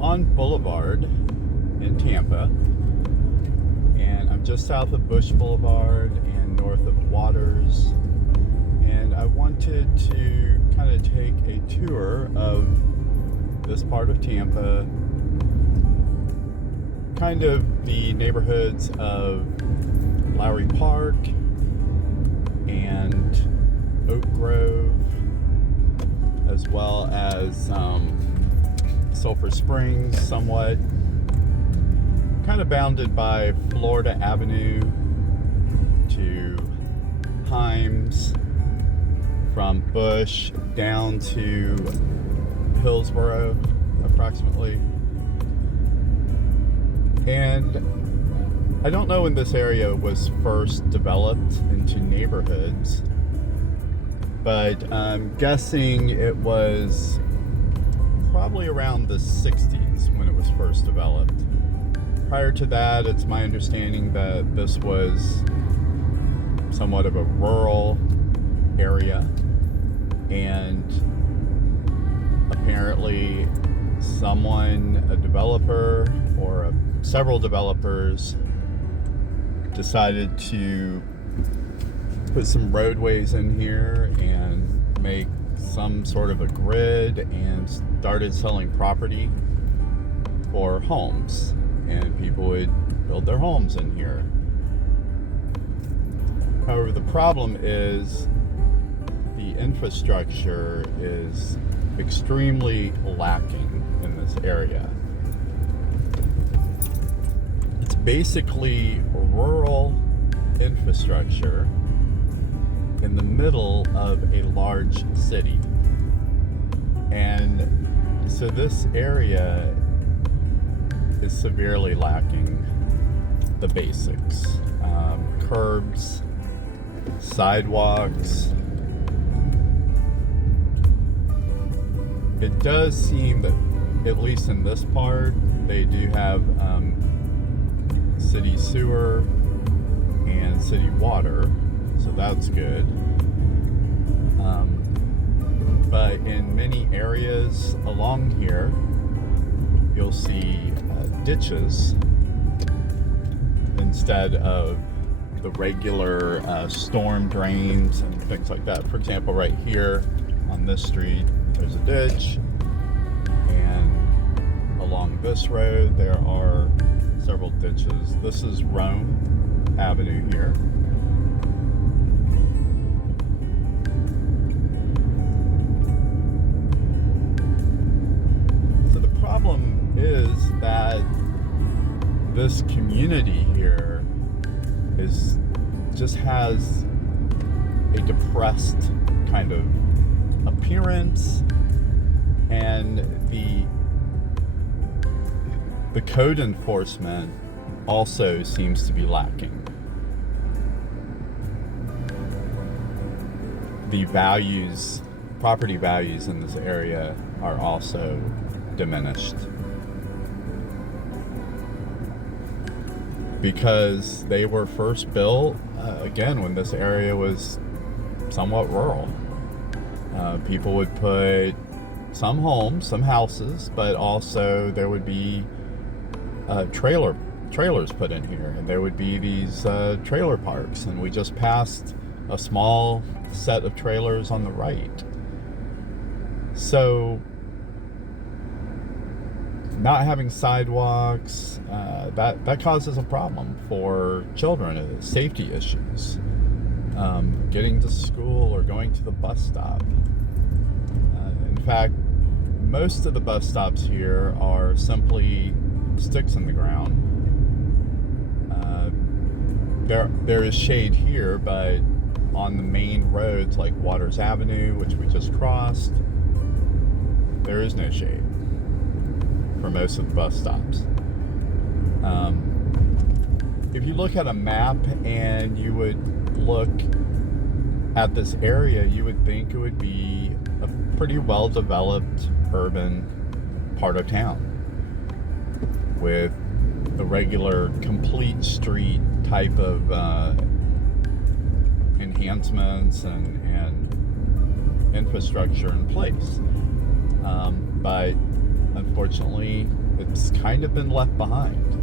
on Boulevard in Tampa, and I'm just south of Bush Boulevard and north of Waters, and I wanted to kind of take a tour of this part of Tampa, kind of the neighborhoods of Lowry Park and Oak Grove, as well as Sulphur Springs, somewhat kind of bounded by Florida Avenue to Himes, from Bush down to Hillsborough approximately. And I don't know when this area was first developed into neighborhoods, but I'm guessing it was probably around the 60s when it was first developed. Prior to that, it's my understanding that this was somewhat of a rural area, and apparently a developer or several developers decided to put some roadways in here and make some sort of a grid and started selling property for homes, and people would build their homes in here. However, the problem is the infrastructure is extremely lacking in this area. It's basically rural infrastructure in the middle of a large city. And so this area is severely lacking the basics. Curbs, sidewalks. It does seem that, at least in this part, they do have city sewer and city water, so that's good. But in many areas along here, you'll see ditches instead of the regular storm drains and things like that. For example, right here on this street, there's a ditch, and along this road there are several ditches. This is Rome Avenue here. So the problem is that this community here just has a depressed kind of appearance, and the code enforcement also seems to be lacking. The property values in this area are also diminished, because they were first built again when this area was somewhat rural. People would put some homes, some houses, but also there would be trailers put in here, and there would be these trailer parks, and we just passed a small set of trailers on the right. So not having sidewalks, that causes a problem for children, safety issues, getting to school or going to the bus stop. In fact, most of the bus stops here are simply sticks in the ground. There is shade here, but on the main roads like Waters Avenue, which we just crossed, there is no shade for most of the bus stops. If you look at a map and you would look at this area, you would think it would be a pretty well-developed urban part of town with the regular complete street type of enhancements and infrastructure in place. But unfortunately, it's kind of been left behind.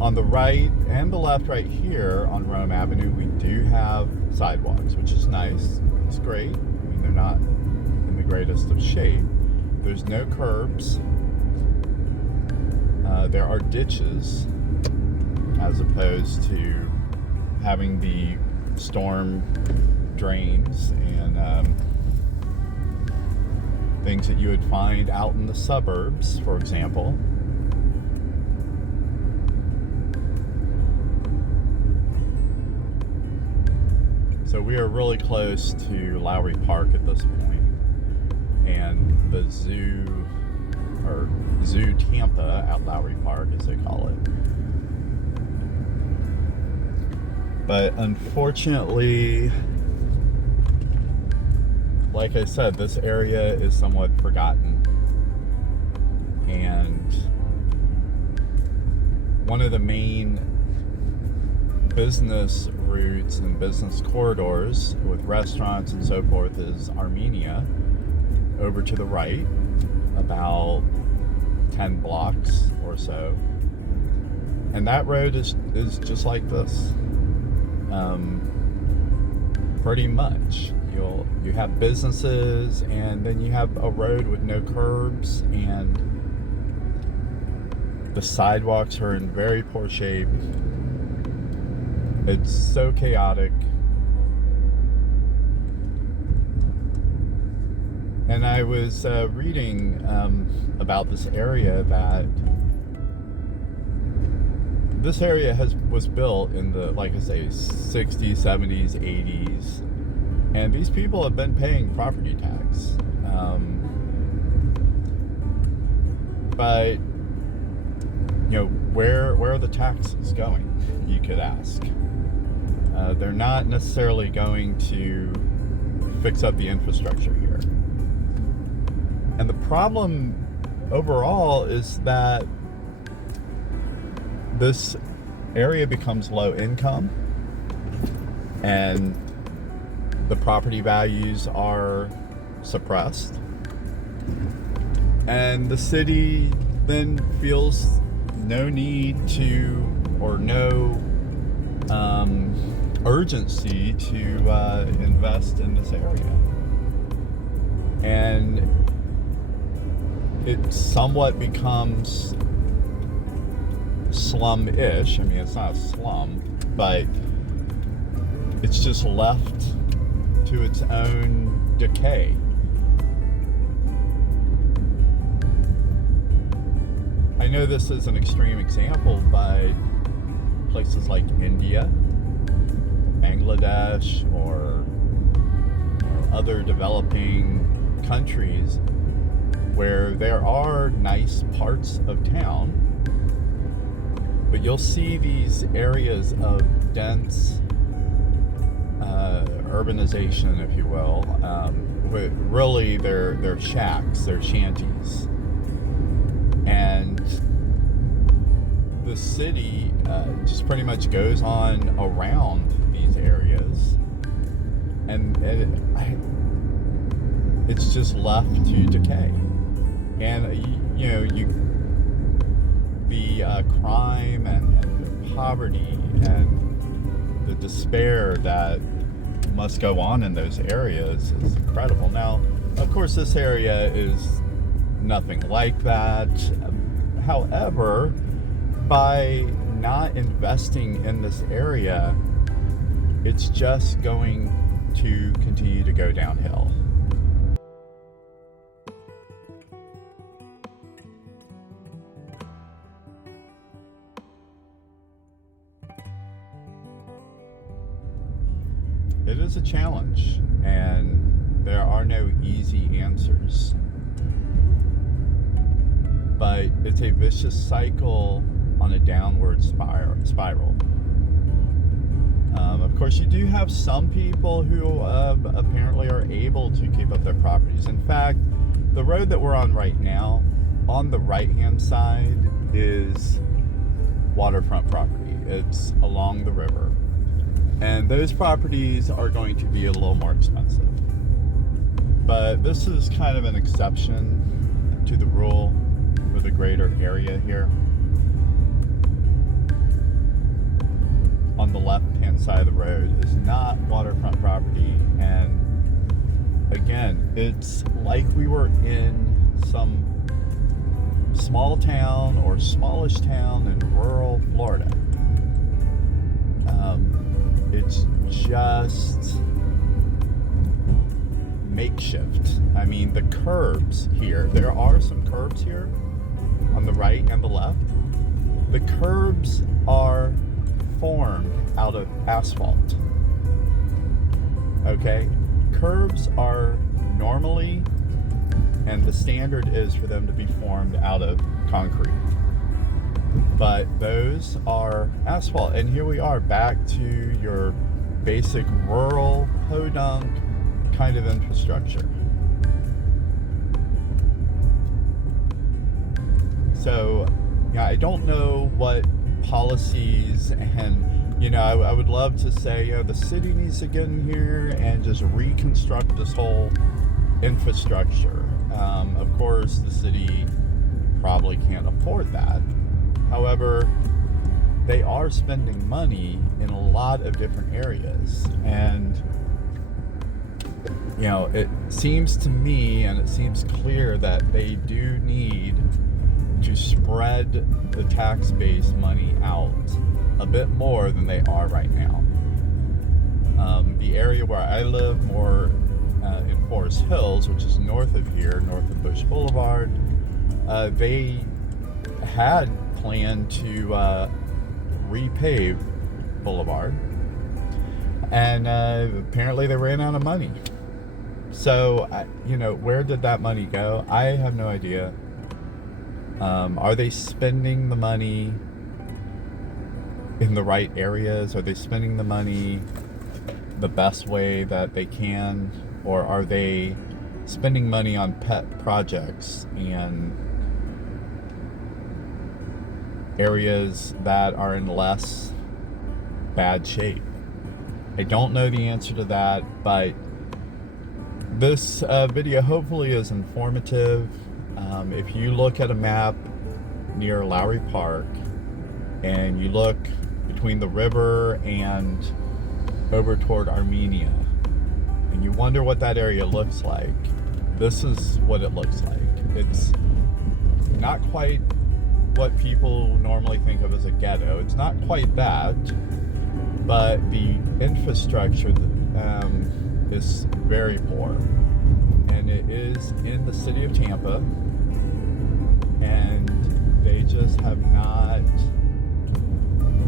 On the right and the left right here on Rome Avenue, we do have sidewalks, which is nice. It's great. I mean, they're not in the greatest of shape. There's no curbs. There are ditches, as opposed to having the storm drains and things that you would find out in the suburbs, for example. So we are really close to Lowry Park at this point, and the zoo, or Zoo Tampa at Lowry Park, as they call it. But unfortunately, like I said, this area is somewhat forgotten. And one of the main business routes and business corridors with restaurants and so forth is Armenia, over to the right, about 10 blocks or so. And that road is just like this. Pretty much. You have businesses, and then you have a road with no curbs, and the sidewalks are in very poor shape. It's so chaotic. And I was reading about this area, that this area was built in the, like I say, 60s, 70s, 80s. And these people have been paying property tax. But, you know, where are the taxes going, you could ask. They're not necessarily going to fix up the infrastructure here. And the problem overall is that this area becomes low income, and the property values are suppressed, and the city then feels no need to, or no urgency to invest in this area. And it somewhat becomes slum-ish. I mean, it's not a slum, but it's just left to its own decay. I know this is an extreme example, but places like India, Bangladesh, or other developing countries where there are nice parts of town, but you'll see these areas of dense urbanization, if you will. Really, they're shacks, they're shanties, and the city just pretty much goes on around these areas, and it's just left to decay. And you know, the crime and the poverty and the despair that must go on in those areas is incredible. Now, of course, this area is nothing like that. However, by not investing in this area, it's just going to continue to go downhill. It is a challenge, and there are no easy answers. But it's a vicious cycle on a downward spiral. Of course, you do have some people who apparently are able to keep up their properties. In fact, the road that we're on right now, on the right-hand side, is waterfront property. It's along the river. And those properties are going to be a little more expensive. But this is kind of an exception to the rule. for the greater area here. On the left-hand side of the road is not waterfront property, and again, it's like we were in some small town or smallish town in rural Florida. It's just makeshift. I mean, the curbs here, there are some curbs here on the right and the left. The curbs are formed out of asphalt. Okay? Curbs are normally, and the standard is for them to be formed out of concrete. But those are asphalt. And here we are back to your basic rural podunk kind of infrastructure. So, yeah, I don't know what policies and, you know, I would love to say, you know, the city needs to get in here and just reconstruct this whole infrastructure. Of course, the city probably can't afford that. However, they are spending money in a lot of different areas. And, you know, it seems to me, and it seems clear, that they do need to spread the tax base money out a bit more than they are right now. The area where I live, more in Forest Hills, which is north of here, north of Bush Boulevard, they had planned to repave Boulevard, and apparently they ran out of money. So, you know, where did that money go? I have no idea. Are they spending the money in the right areas? Are they spending the money the best way that they can? Or are they spending money on pet projects and areas that are in less bad shape? I don't know the answer to that, but this video hopefully is informative. If you look at a map near Lowry Park and you look between the river and over toward Armenia, and you wonder what that area looks like, this is what it looks like. It's not quite what people normally think of as a ghetto. It's not quite that, but the infrastructure is very poor. And it is in the city of Tampa, and they just have not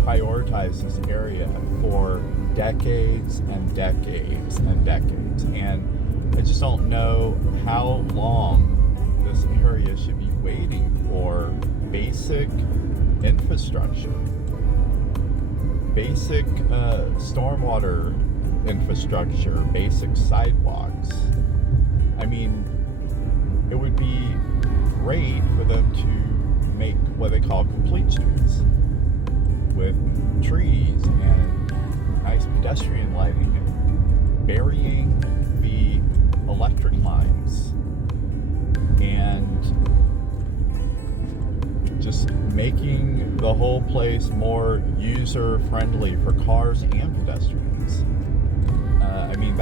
prioritized this area for decades and decades and decades. And I just don't know how long this area should be waiting for basic infrastructure, basic stormwater infrastructure, basic sidewalks. I mean, it would be great for them to make what they call complete streets with trees and nice pedestrian lighting and burying the electric lines and just making the whole place more user-friendly for cars and pedestrians. I mean,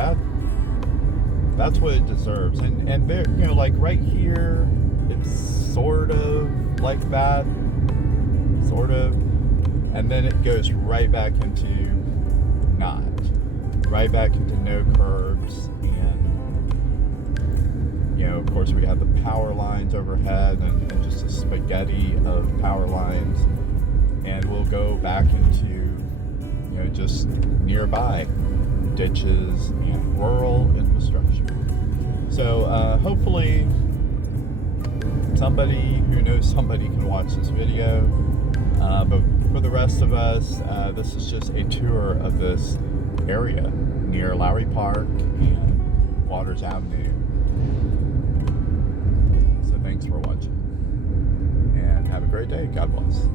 that's what it deserves. And there, you know, like right here, it's sort of like that, sort of, and then it goes right back into not, right back into no curbs. And, you know, of course we have the power lines overhead and just a spaghetti of power lines, and we'll go back into, you know, just nearby ditches and rural infrastructure. So hopefully somebody who knows somebody can watch this video, but for the rest of us, this is just a tour of this area near Lowry Park and Waters Avenue. So thanks for watching, and have a great day. God bless.